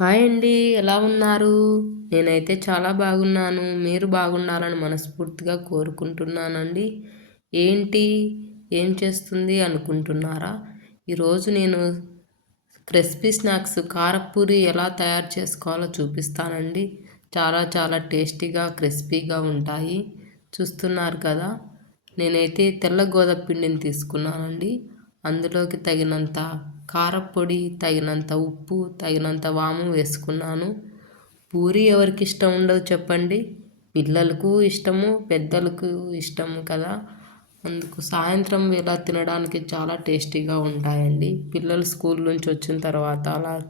Hi అండి ఎలా ఉన్నారు? నేనైతే చాలా బాగున్నాను. మీరు బాగున్నారని మనస్ఫూర్తిగా కోరుకుంటున్నానండి. ఏంటి? ఏం చేస్తుంది అనుకుంటున్నారా? ఈరోజు నేను క్రిస్పీ స్నాక్స్ కారపూరి ఎలా తయారు చేసుకోవాలో చూపిస్తానండి. చాలా చాలా టేస్టీగా క్రిస్పీగా ఉంటాయి. చూస్తున్నారు కదా? నేనైతే తెల్ల గోధుమ పిండిని తీసుకున్నానండి. అందులోకి తగినంత కారపొడి తగినంత ఉప్పు తగినంత వాము వేసుకున్నాను. పూరి ఎవరికి ఇష్టం ఉండదు చెప్పండి. పిల్లలకు ఇష్టము పెద్దలకు ఇష్టము కదా. అందుకు సాయంత్రం వేళ తినడానికి చాలా టేస్టీగా ఉంటాయండి. పిల్లలు స్కూల్ నుంచి వచ్చిన తర్వాత అలా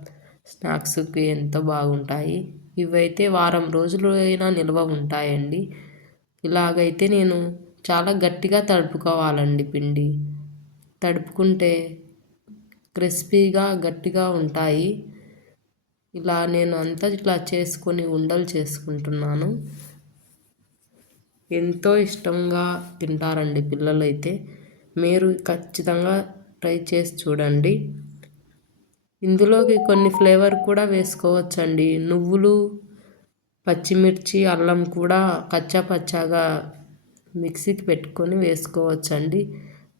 స్నాక్స్కి ఎంతో బాగుంటాయి? ఇవైతే వారం రోజులు అయినా నిల్వ ఉంటాయండి. ఇలాగైతే నేను చాలా గట్టిగా తడుపుకోవాలండి పిండి. తడుపుకుంటే క్రిస్పీగా గట్టిగా ఉంటాయి. ఇలా నేను అంతా ఇట్లా చేసుకొని ఉండలు చేసుకుంటున్నాను. ఎంతో ఇష్టంగా తింటారండి పిల్లలైతే. మీరు ఖచ్చితంగా ట్రై చేసి చూడండి. ఇందులోకి కొన్ని ఫ్లేవర్ కూడా వేసుకోవచ్చండి. నువ్వులు పచ్చిమిర్చి అల్లం కూడా కచ్చా పచ్చాగా మిక్సీకి పెట్టుకొని వేసుకోవచ్చండి.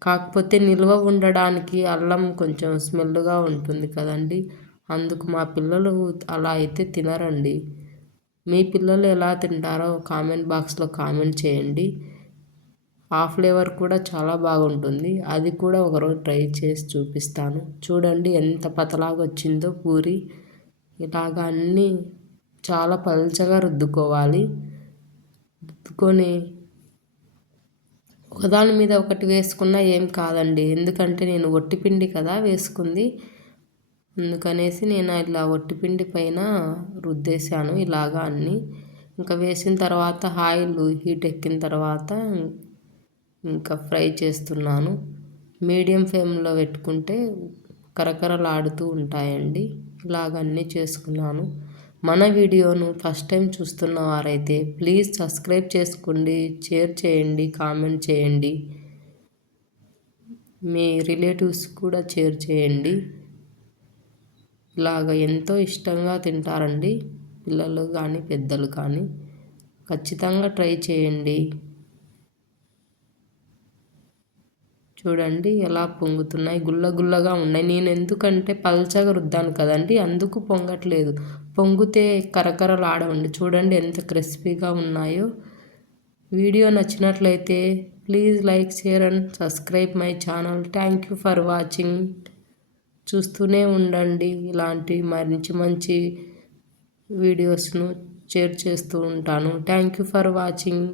కాకపోతే నిల్వ ఉండడానికి అల్లం కొంచెం స్మెల్గా ఉంటుంది కదండి. అందుకు మా పిల్లలు అలా అయితే తినరండి. మీ పిల్లలు ఎలా తింటారో కామెంట్ బాక్స్లో కామెంట్ చేయండి. ఆ ఫ్లేవర్ కూడా చాలా బాగుంటుంది. అది కూడా ఒకరోజు ట్రై చేసి చూపిస్తాను. చూడండి ఎంత పతలాగా వచ్చిందో పూరి. ఇలాగ అన్నీ చాలా పల్చగా రుద్దుకోవాలి. రుద్దుకొని ఒకదాని మీద ఒకటి వేసుకున్నా ఏం కాదండి. ఎందుకంటే నేను ఒట్టిపిండి కదా వేసుకుంది. అందుకనేసి నేను ఇట్లా ఒట్టిపిండి పైన రుద్దేశాను. ఇలాగా అన్నీ. ఇంకా వేసిన తర్వాత ఆయిల్ హీట్ ఎక్కిన తర్వాత ఇంకా ఫ్రై చేస్తున్నాను. మీడియం ఫ్లేమ్లో పెట్టుకుంటే కరకరలాడుతూ ఉంటాయండి. ఇలాగ అన్నీ చేసుకున్నాను. మన వీడియోను ఫస్ట్ టైం చూస్తున్న వారైతే ప్లీజ్ సబ్స్క్రైబ్ చేసుకోండి షేర్ చేయండి కామెంట్ చేయండి. మీ రిలేటివ్స్ కూడా షేర్ చేయండి. ఇలాగ ఎంతో ఇష్టంగా తింటారండి పిల్లలు కానీ పెద్దలు కానీ. ఖచ్చితంగా ట్రై చేయండి. చూడండి ఎలా పొంగుతున్నాయి. గుల్ల గుల్లగా ఉన్నాయి. నేను ఎందుకంటే పల్చగా రుద్దాను కదండి అందుకు పొంగట్లేదు. పొంగితే కరకరలాడవండి. చూడండి ఎంత క్రిస్పీగా ఉన్నాయో. వీడియో నచ్చినట్లయితే please like share and subscribe my channel. Thank you for watching. చూస్తూనే ఉండండి. ఇలాంటి మంచి మంచి వీడియోస్ను షేర్ చేస్తూ ఉంటాను. Thank you for watching.